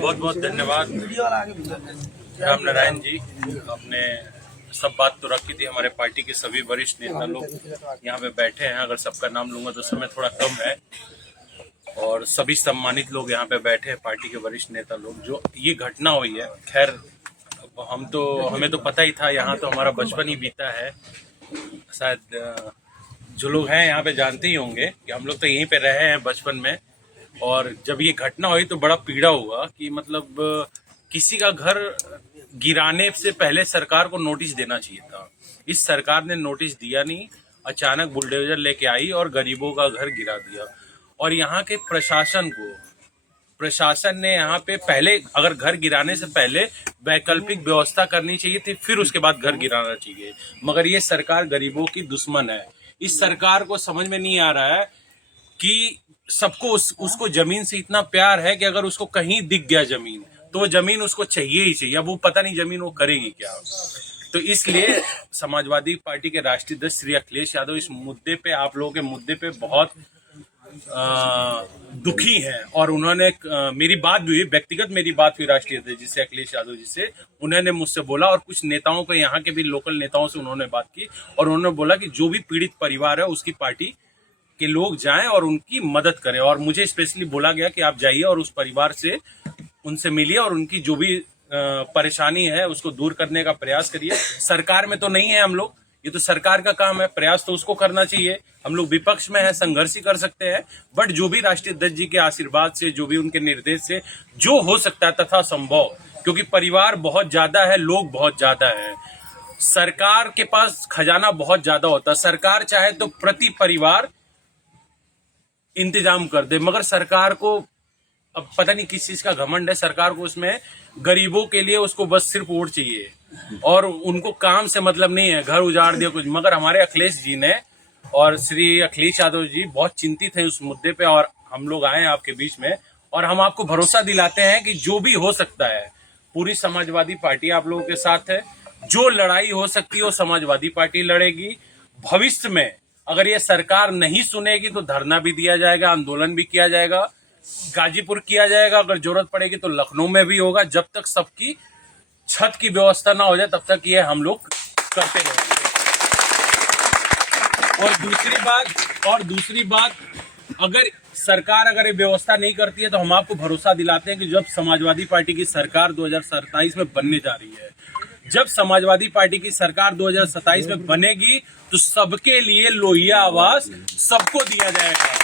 बहुत बहुत धन्यवाद राम नारायण जी। आपने सब बात तो रखी थी। हमारे पार्टी के सभी वरिष्ठ नेता लोग यहाँ पे बैठे हैं। अगर सबका नाम लूंगा तो समय थोड़ा कम है और सभी सम्मानित लोग यहाँ पे बैठे हैं, पार्टी के वरिष्ठ नेता लोग। जो ये घटना हुई है, खैर हमें तो पता ही था, यहाँ तो हमारा बचपन ही बीता है। शायद जो लोग हैं यहाँ पे जानते ही होंगे कि हम लोग तो यहीं पे रहे हैं बचपन में। और जब ये घटना हुई तो बड़ा पीड़ा हुआ कि मतलब किसी का घर गिराने से पहले सरकार को नोटिस देना चाहिए था। इस सरकार ने नोटिस दिया नहीं, अचानक बुलडोजर लेके आई और गरीबों का घर गिरा दिया। और यहाँ के प्रशासन ने यहाँ पे पहले, अगर घर गिराने से पहले वैकल्पिक व्यवस्था करनी चाहिए थी, फिर उसके बाद घर गिराना चाहिए। मगर ये सरकार गरीबों की दुश्मन है। इस सरकार को समझ में नहीं आ रहा है कि सबको उसको जमीन से इतना प्यार है कि अगर उसको कहीं दिख गया जमीन तो वो जमीन उसको चाहिए ही चाहिए। अब वो पता नहीं जमीन वो करेगी क्या। तो इसलिए समाजवादी पार्टी के राष्ट्रीय अध्यक्ष श्री अखिलेश यादव इस मुद्दे पे, आप लोगों के मुद्दे पे बहुत दुखी हैं। और उन्होंने मेरी बात हुई, व्यक्तिगत मेरी बात हुई राष्ट्रीय अध्यक्ष जी से, अखिलेश यादव जी से। उन्होंने मुझसे बोला और कुछ नेताओं को, यहाँ के भी लोकल नेताओं से उन्होंने बात की और उन्होंने बोला कि जो भी पीड़ित परिवार है उसकी पार्टी के लोग जाएं और उनकी मदद करें। और मुझे स्पेशली बोला गया कि आप जाइए और उस परिवार से, उनसे मिलिए और उनकी जो भी परेशानी है उसको दूर करने का प्रयास करिए। सरकार में तो नहीं है हम लोग, ये तो सरकार का काम है, प्रयास तो उसको करना चाहिए। हम लोग विपक्ष में है, संघर्ष ही कर सकते हैं। बट जो भी राष्ट्रीय अध्यक्ष जी के आशीर्वाद से, जो भी उनके निर्देश से जो हो सकता है तथा संभव, क्योंकि परिवार बहुत ज्यादा है, लोग बहुत ज्यादा है, सरकार के पास खजाना बहुत ज्यादा होता है। सरकार चाहे तो प्रति परिवार इंतजाम कर दे, मगर सरकार को अब पता नहीं किस चीज का घमंड है। सरकार को उसमें गरीबों के लिए उसको बस सिर्फ वोट चाहिए और उनको काम से मतलब नहीं है, घर उजाड़ दिया कुछ। मगर हमारे अखिलेश जी ने और श्री अखिलेश यादव जी बहुत चिंतित हैं उस मुद्दे पे और हम लोग आए हैं आपके बीच में और हम आपको भरोसा दिलाते हैं कि जो भी हो सकता है पूरी समाजवादी पार्टी आप लोगों के साथ है। जो लड़ाई हो सकती है वो समाजवादी पार्टी लड़ेगी। भविष्य में अगर ये सरकार नहीं सुनेगी तो धरना भी दिया जाएगा, आंदोलन भी किया जाएगा, गाजीपुर किया जाएगा, अगर जरूरत पड़ेगी तो लखनऊ में भी होगा। जब तक सबकी छत की व्यवस्था ना हो जाए तब तक ये हम लोग करते रहेंगे। और दूसरी बात, अगर सरकार ये व्यवस्था नहीं करती है तो हम आपको भरोसा दिलाते हैं कि जब समाजवादी पार्टी की सरकार 2027 में बनने जा रही है, जब समाजवादी पार्टी की सरकार 2027 में बनेगी तो सबके लिए लोहिया आवास सबको दिया जाएगा।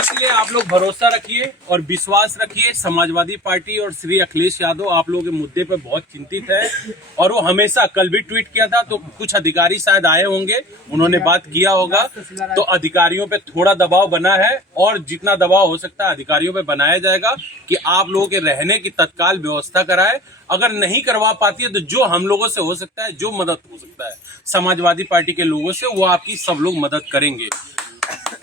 इसलिए आप लोग भरोसा रखिए और विश्वास रखिए। समाजवादी पार्टी और श्री अखिलेश यादव आप लोगों के मुद्दे पे बहुत चिंतित है और वो हमेशा, कल भी ट्वीट किया था तो कुछ अधिकारी शायद आए होंगे, उन्होंने बात किया होगा, तो अधिकारियों पे थोड़ा दबाव बना है और जितना दबाव हो सकता है अधिकारियों पे बनाया जाएगा कि आप लोगों के रहने की तत्काल व्यवस्था कराए। अगर नहीं करवा पाती है तो जो हम लोगों से हो सकता है, जो मदद हो सकता है समाजवादी पार्टी के लोगों से, वो आपकी सब लोग मदद करेंगे।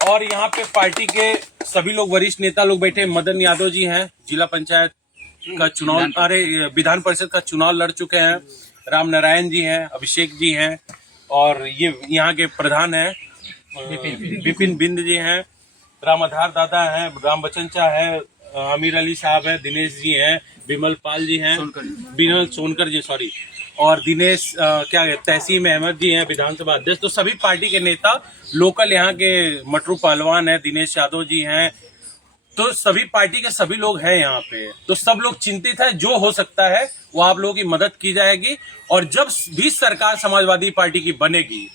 और यहाँ पे पार्टी के सभी लोग वरिष्ठ नेता लोग बैठे। मदन यादव जी हैं, जिला पंचायत का चुनाव, विधान परिषद का चुनाव लड़ चुके हैं। राम नारायण जी हैं, अभिषेक जी हैं और ये यहाँ के प्रधान हैं विपिन बिंद जी हैं, राम आधार दादा हैं, राम बचनचा है, आमिर अली साहब हैं, दिनेश जी हैं, विमल पाल जी हैं, विमल सोनकर जी सॉरी, और दिनेश तहसीम अहमद जी हैं, विधानसभा अध्यक्ष। तो सभी पार्टी के नेता लोकल यहाँ के मटरू पहलवान है, दिनेश यादव जी हैं, तो सभी पार्टी के सभी लोग हैं यहाँ पे। तो सब लोग चिंतित है, जो हो सकता है वो आप लोगों की मदद की जाएगी। और जब भी सरकार समाजवादी पार्टी की बनेगी,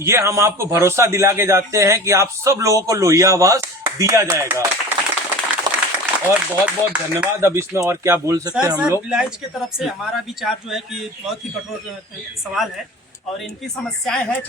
ये हम आपको भरोसा दिला के जाते हैं कि आप सब लोगों को लोहिया आवास दिया जाएगा। और बहुत बहुत धन्यवाद। अब इसमें और क्या बोल सकते हैं हम लोग। रिलायंस की तरफ से हमारा विचार जो है कि बहुत ही कठोर सवाल है और इनकी समस्याएं हैं।